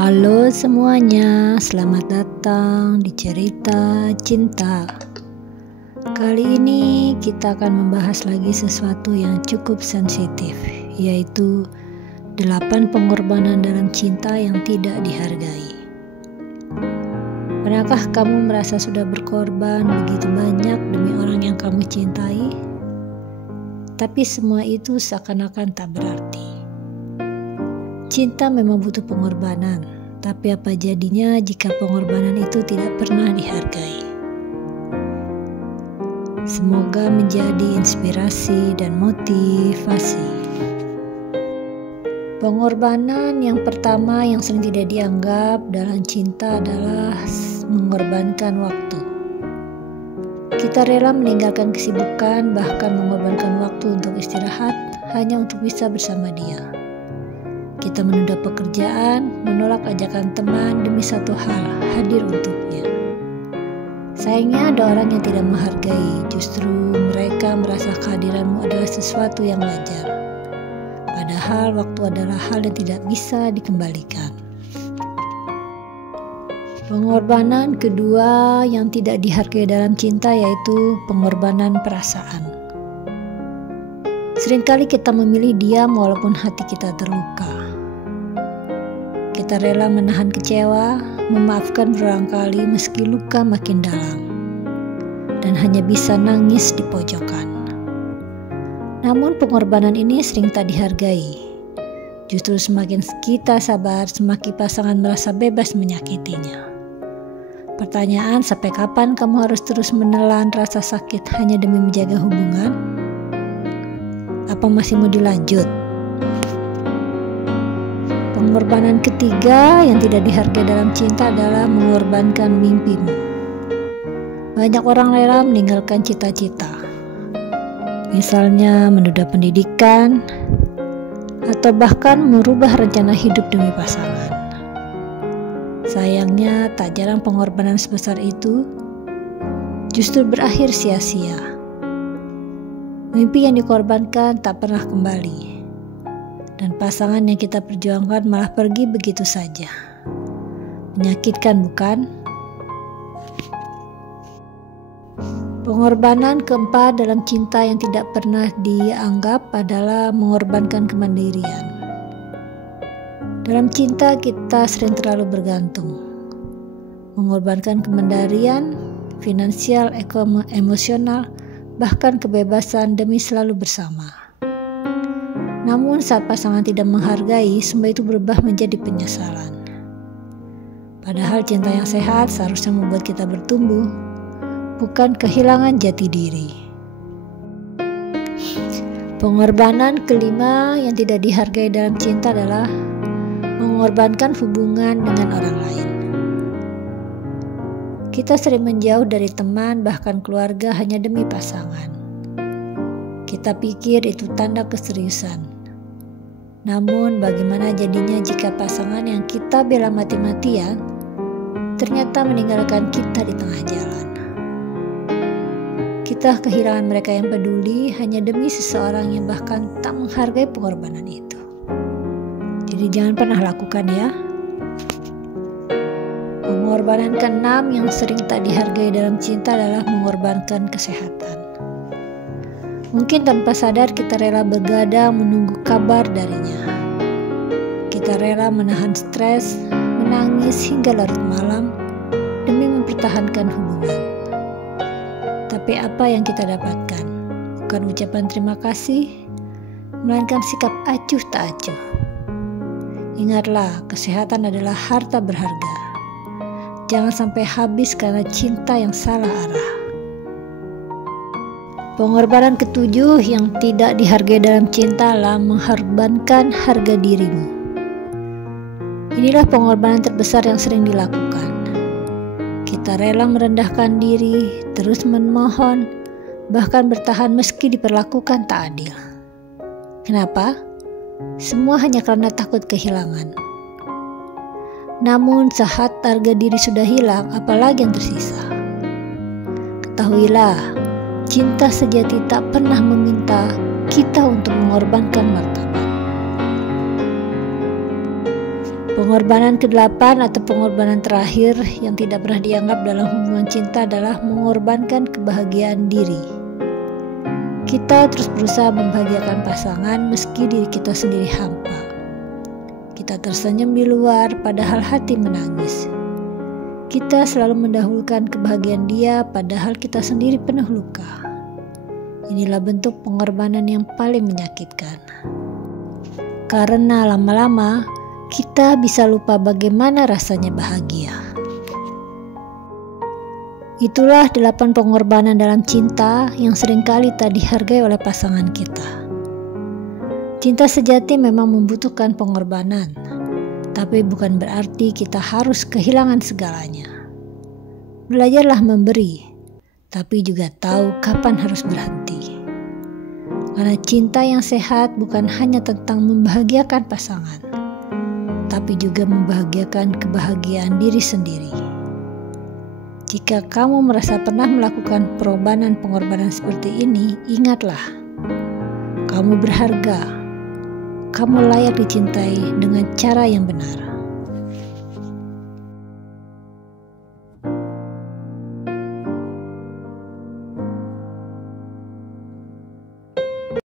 Halo semuanya, selamat datang di Cerita Cinta. Kali ini kita akan membahas lagi sesuatu yang cukup sensitif, yaitu 8 pengorbanan dalam cinta yang tidak dihargai. Pernahkah kamu merasa sudah berkorban begitu banyak demi orang yang kamu cintai? Tapi semua itu seakan-akan tak berarti. Cinta memang butuh pengorbanan, tapi apa jadinya jika pengorbanan itu tidak pernah dihargai? Semoga menjadi inspirasi dan motivasi. Pengorbanan yang pertama yang sering tidak dianggap dalam cinta adalah mengorbankan waktu. Kita rela meninggalkan kesibukan, bahkan mengorbankan waktu untuk istirahat hanya untuk bisa bersama dia. Kita menunda pekerjaan, menolak ajakan teman demi satu hal, hadir untuknya. Sayangnya ada orang yang tidak menghargai, justru mereka merasa kehadiranmu adalah sesuatu yang wajar. Padahal waktu adalah hal yang tidak bisa dikembalikan. Pengorbanan kedua yang tidak dihargai dalam cinta yaitu pengorbanan perasaan. Seringkali kita memilih diam walaupun hati kita terluka. Kita rela menahan kecewa, memaafkan berulang kali meski luka makin dalam, dan hanya bisa nangis di pojokan. Namun pengorbanan ini sering tak dihargai. Justru semakin kita sabar, semakin pasangan merasa bebas menyakitinya. Pertanyaan, sampai kapan kamu harus terus menelan rasa sakit hanya demi menjaga hubungan? Apa masih mau dilanjut? Pengorbanan ketiga yang tidak dihargai dalam cinta adalah mengorbankan mimpimu. Banyak orang rela meninggalkan cita-cita, misalnya menunda pendidikan, atau bahkan merubah rencana hidup demi pasangan. Sayangnya, tak jarang pengorbanan sebesar itu justru berakhir sia-sia. Mimpi yang dikorbankan tak pernah kembali, dan pasangan yang kita perjuangkan malah pergi begitu saja. Menyakitkan, bukan? Pengorbanan keempat dalam cinta yang tidak pernah dianggap adalah mengorbankan kemandirian. Dalam cinta kita sering terlalu bergantung, mengorbankan kemandirian, finansial, emosional, bahkan kebebasan demi selalu bersama. Namun saat pasangan tidak menghargai, semua itu berubah menjadi penyesalan. Padahal cinta yang sehat seharusnya membuat kita bertumbuh, bukan kehilangan jati diri. Pengorbanan kelima yang tidak dihargai dalam cinta adalah mengorbankan hubungan dengan orang lain. Kita sering menjauh dari teman, bahkan keluarga hanya demi pasangan. Kita pikir itu tanda keseriusan. Namun bagaimana jadinya jika pasangan yang kita bela mati-matian ternyata meninggalkan kita di tengah jalan? Kita kehilangan mereka yang peduli hanya demi seseorang yang bahkan tak menghargai pengorbanan itu. Jadi jangan pernah lakukan ya. Pengorbanan keenam yang sering tak dihargai dalam cinta adalah mengorbankan kesehatan. Mungkin tanpa sadar kita rela begadang menunggu kabar darinya. Kita rela menahan stres, menangis hingga larut malam demi mempertahankan hubungan. Tapi apa yang kita dapatkan? Bukan ucapan terima kasih, melainkan sikap acuh tak acuh. Ingatlah, kesehatan adalah harta berharga. Jangan sampai habis karena cinta yang salah arah. Pengorbanan ketujuh yang tidak dihargai dalam cinta adalah mengorbankan harga dirimu. Inilah pengorbanan terbesar yang sering dilakukan. Kita rela merendahkan diri, terus memohon, bahkan bertahan meski diperlakukan tak adil. Kenapa? Semua hanya karena takut kehilangan. Namun saat harga diri sudah hilang, apalagi yang tersisa? Ketahuilah, cinta sejati tak pernah meminta kita untuk mengorbankan martabat. Pengorbanan ke-8 atau pengorbanan terakhir yang tidak pernah dianggap dalam hubungan cinta adalah mengorbankan kebahagiaan diri. Kita terus berusaha membahagiakan pasangan meski diri kita sendiri hampa. Kita tersenyum di luar padahal hati menangis. Kita selalu mendahulukan kebahagiaan dia padahal kita sendiri penuh luka. Inilah bentuk pengorbanan yang paling menyakitkan. Karena lama-lama kita bisa lupa bagaimana rasanya bahagia. Itulah 8 pengorbanan dalam cinta yang seringkali tak dihargai oleh pasangan kita. Cinta sejati memang membutuhkan pengorbanan, tapi bukan berarti kita harus kehilangan segalanya. Belajarlah memberi, tapi juga tahu kapan harus berhenti. Karena cinta yang sehat bukan hanya tentang membahagiakan pasangan, tapi juga membahagiakan kebahagiaan diri sendiri. Jika kamu merasa pernah melakukan pengorbanan seperti ini, ingatlah, kamu berharga, kamu layak dicintai dengan cara yang benar.